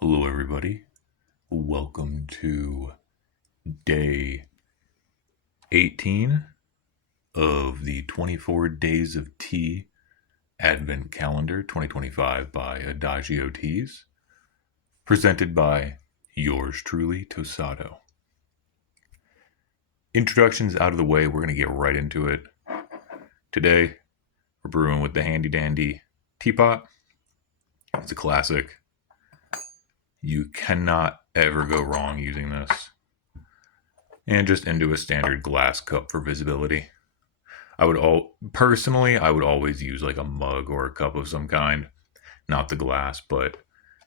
Hello, everybody. Welcome to day 18 of the 24 Days of Tea Advent Calendar 2025 by Adagio Teas, presented by yours truly, Tosado. Introductions out of the way, we're going to get right into it. Today, we're brewing with the handy dandy teapot. It's a classic. You cannot ever go wrong using this. And just into a standard glass cup for visibility. I would always use like a mug or a cup of some kind, not the glass, but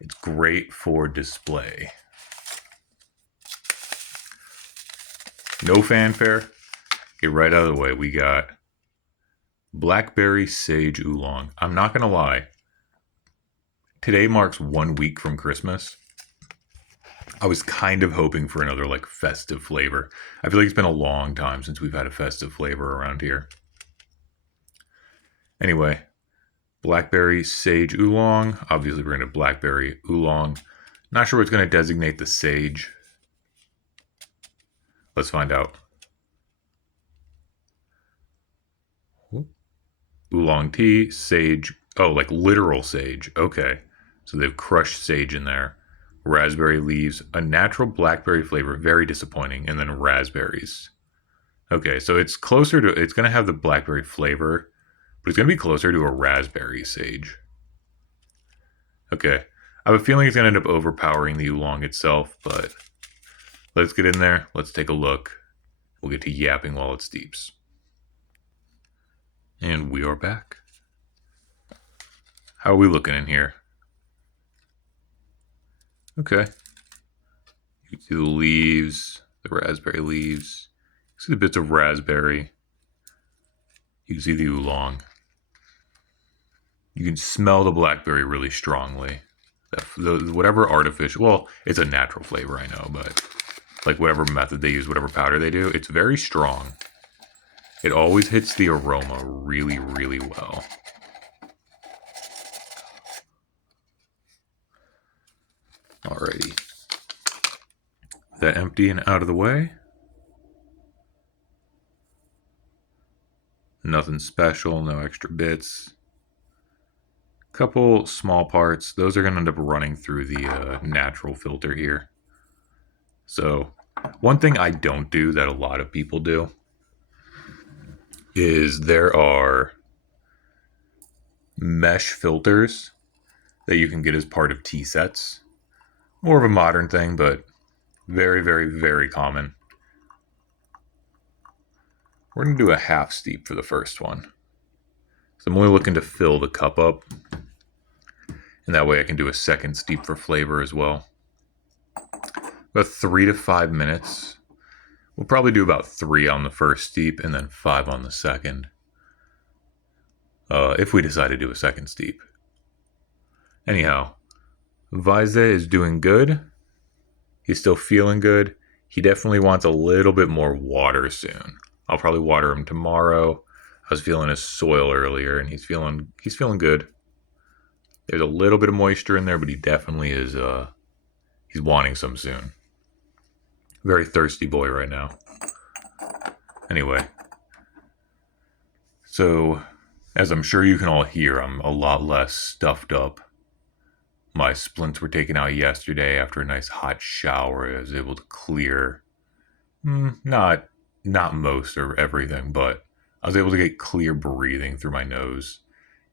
it's great for display. No fanfare. Get right out of the way. We got Blackberry Sage Oolong. I'm not gonna lie. Today marks 1 week from Christmas. I was kind of hoping for another like festive flavor. I feel like it's been a long time since we've had a festive flavor around here. Anyway, Blackberry Sage Oolong. Obviously, we're going to Blackberry Oolong. Not sure what's going to designate the sage. Let's find out. Oolong tea, sage. Oh, like literal sage. Okay. So they've crushed sage in there. Raspberry leaves, a natural blackberry flavor, very disappointing, and then raspberries. Okay, so it's going to have the blackberry flavor, but it's going to be closer to a raspberry sage. Okay, I have a feeling it's going to end up overpowering the oolong itself, but let's get in there. Let's take a look. We'll get to yapping while it steeps. And we are back. How are we looking in here? Okay. You can see the leaves, the raspberry leaves. You can see the bits of raspberry. You can see the oolong. You can smell the blackberry really strongly. Whatever artificial, well, it's a natural flavor, I know, but like whatever method they use, whatever powder they do, it's very strong. It always hits the aroma really, really well. Alrighty. That emptying out of the way. Nothing special, no extra bits. Couple small parts. Those are going to end up running through the natural filter here. So one thing I don't do that a lot of people do is there are mesh filters that you can get as part of tea sets. More of a modern thing, but very, very, very common. We're going to do a half steep for the first one. So I'm only looking to fill the cup up. And that way I can do a second steep for flavor as well. About 3 to 5 minutes. We'll probably do about 3 on the first steep and then 5 on the second. If we decide to do a second steep. Anyhow, Vize is doing good. He's still feeling good. He definitely wants a little bit more water soon. I'll probably water him tomorrow. I was feeling his soil earlier and he's feeling good. There's a little bit of moisture in there, but he definitely is he's wanting some soon. Very thirsty boy right now. Anyway. So, as I'm sure you can all hear, I'm a lot less stuffed up. My splints were taken out yesterday after a nice hot shower. I was able to clear, not most or everything, but I was able to get clear breathing through my nose.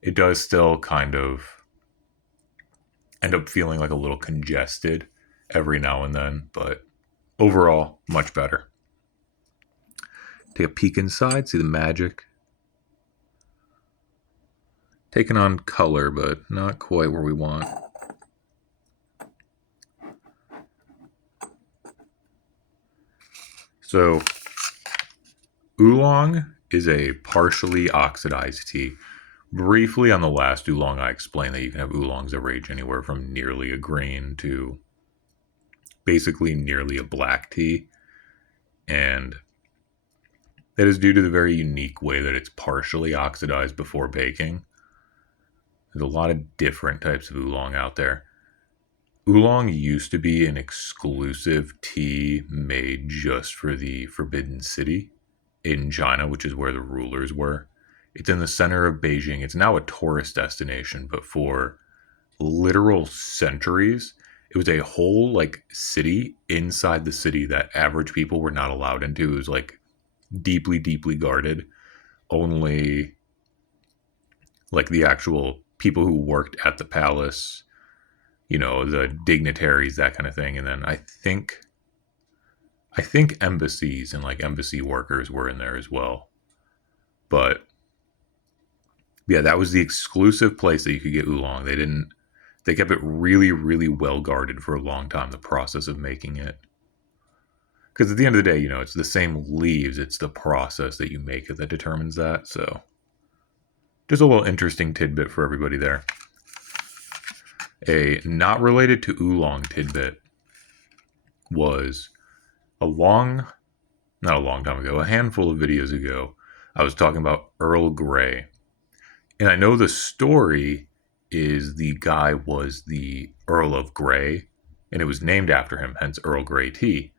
It does still kind of end up feeling like a little congested every now and then, but overall, much better. Take a peek inside, see the magic. Taking on color, but not quite where we want. So, oolong is a partially oxidized tea. Briefly on the last oolong, I explained that you can have oolongs that range anywhere from nearly a green to basically nearly a black tea. And that is due to the very unique way that it's partially oxidized before baking. There's a lot of different types of oolong out there. Oolong used to be an exclusive tea made just for the Forbidden City in China, which is where the rulers were. It's in the center of Beijing. It's now a tourist destination, but for literal centuries, it was a whole like city inside the city that average people were not allowed into. It was like deeply, deeply guarded. Only like the actual people who worked at the palace, the dignitaries, that kind of thing. And then I think embassies and like embassy workers were in there as well. But yeah, that was the exclusive place that you could get oolong. They kept it really, really well guarded for a long time, the process of making it. Because at the end of the day, it's the same leaves, it's the process that you make it that determines that. So just a little interesting tidbit for everybody there. A not related to oolong tidbit was a long, not a long time ago, a handful of videos ago, I was talking about Earl Grey. And I know the story is the guy was the Earl of Grey, and it was named after him, hence Earl Grey tea.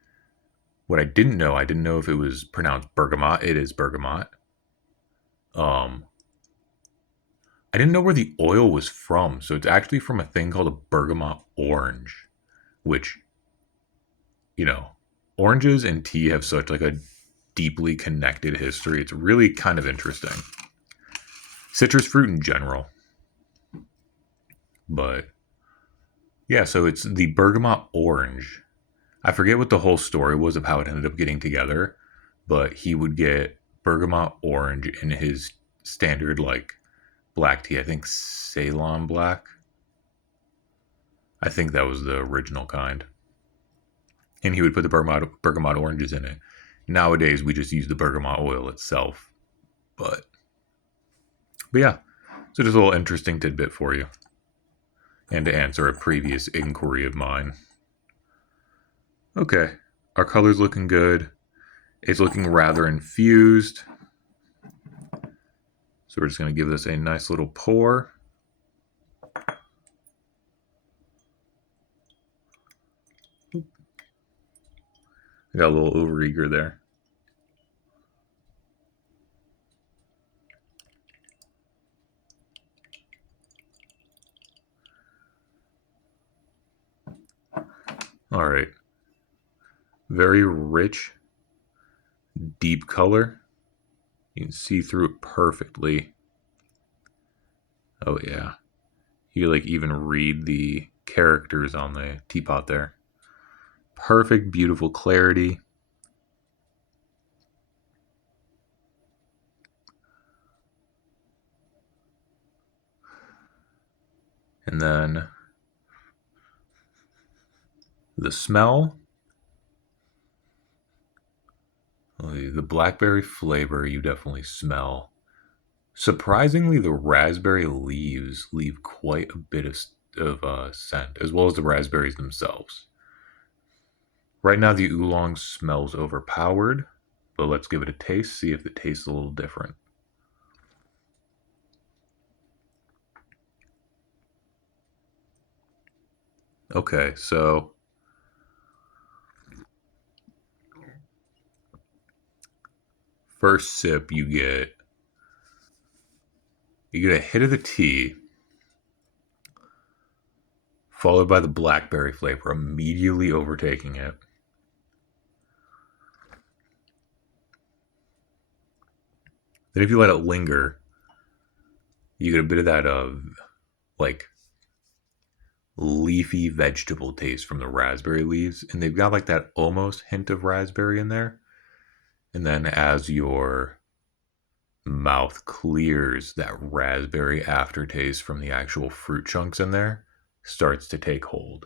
What I didn't know if it was pronounced bergamot. It is bergamot. Um, I didn't know where the oil was from, so it's actually from a thing called a bergamot orange, which, you know, oranges and tea have such like a deeply connected history. It's really kind of interesting. Citrus fruit in general. But yeah, so it's the bergamot orange. I forget what the whole story was of how it ended up getting together, but he would get bergamot orange in his standard like black tea. I think Ceylon black. I think that was the original kind. And he would put the bergamot oranges in it. Nowadays we just use the bergamot oil itself. But yeah, so just a little interesting tidbit for you. And to answer a previous inquiry of mine. Okay, our color's looking good. It's looking rather infused. So we're just going to give this a nice little pour. I got a little overeager there. All right. Very rich, deep color. You can see through it perfectly. Oh yeah. You like even read the characters on the teapot there. Perfect, beautiful clarity. And then the smell, the blackberry flavor, you definitely smell. Surprisingly, the raspberry leaves leave quite a bit of scent, as well as the raspberries themselves. Right now, the oolong smells overpowered, but let's give it a taste, see if it tastes a little different. Okay, so first sip, you get a hit of the tea, followed by the blackberry flavor, immediately overtaking it. Then, if you let it linger, you get a bit of that like leafy vegetable taste from the raspberry leaves, and they've got like that almost hint of raspberry in there. And then, as your mouth clears, that raspberry aftertaste from the actual fruit chunks in there starts to take hold.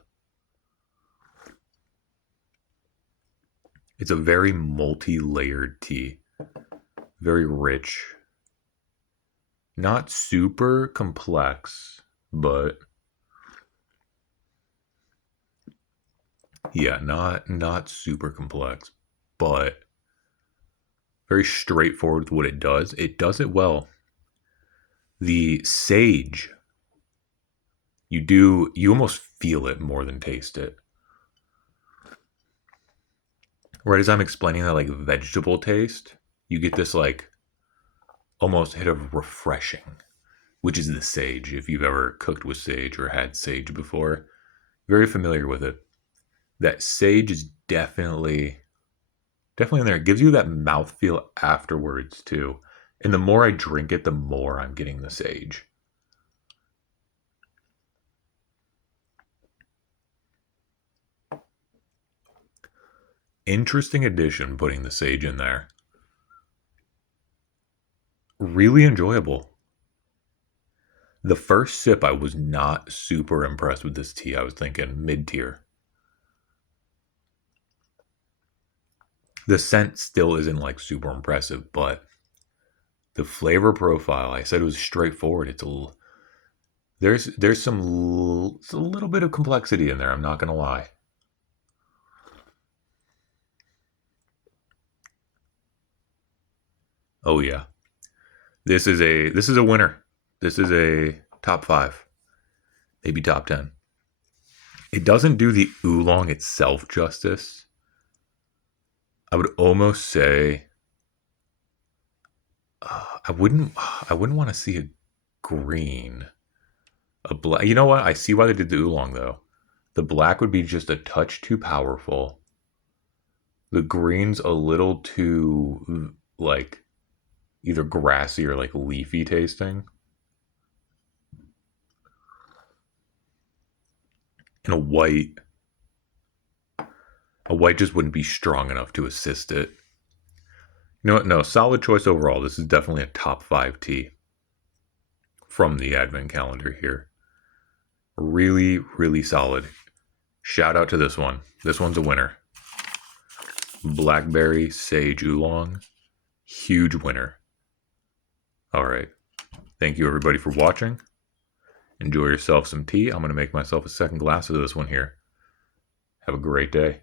It's a very multi layered tea, very rich, not super complex, but yeah, not super complex, but very straightforward with what it does. It does it well. The sage, you almost feel it more than taste it. Right as I'm explaining that like vegetable taste, you get this like almost hit of refreshing, which is the sage. If you've ever cooked with sage or had sage before, very familiar with it. That sage is definitely in there. It gives you that mouthfeel afterwards too. And the more I drink it, the more I'm getting the sage. Interesting addition putting the sage in there. Really enjoyable. The first sip, I was not super impressed with this tea. I was thinking mid tier. The scent still isn't like super impressive, but the flavor profile, I said it was straightforward. There's it's a little bit of complexity in there. I'm not gonna lie. Oh yeah, this is a winner. This is a top five, maybe top 10. It doesn't do the oolong itself justice. I would almost say I wouldn't want to see a green. A black. You know what? I see why they did the oolong though. The black would be just a touch too powerful. The green's a little too like either grassy or like leafy tasting. And a white just wouldn't be strong enough to assist it. You know what? No, solid choice overall. This is definitely a top five tea from the advent calendar here. Really, really solid. Shout out to this one. This one's a winner. Blackberry Sage Oolong. Huge winner. All right. Thank you, everybody, for watching. Enjoy yourself some tea. I'm going to make myself a second glass of this one here. Have a great day.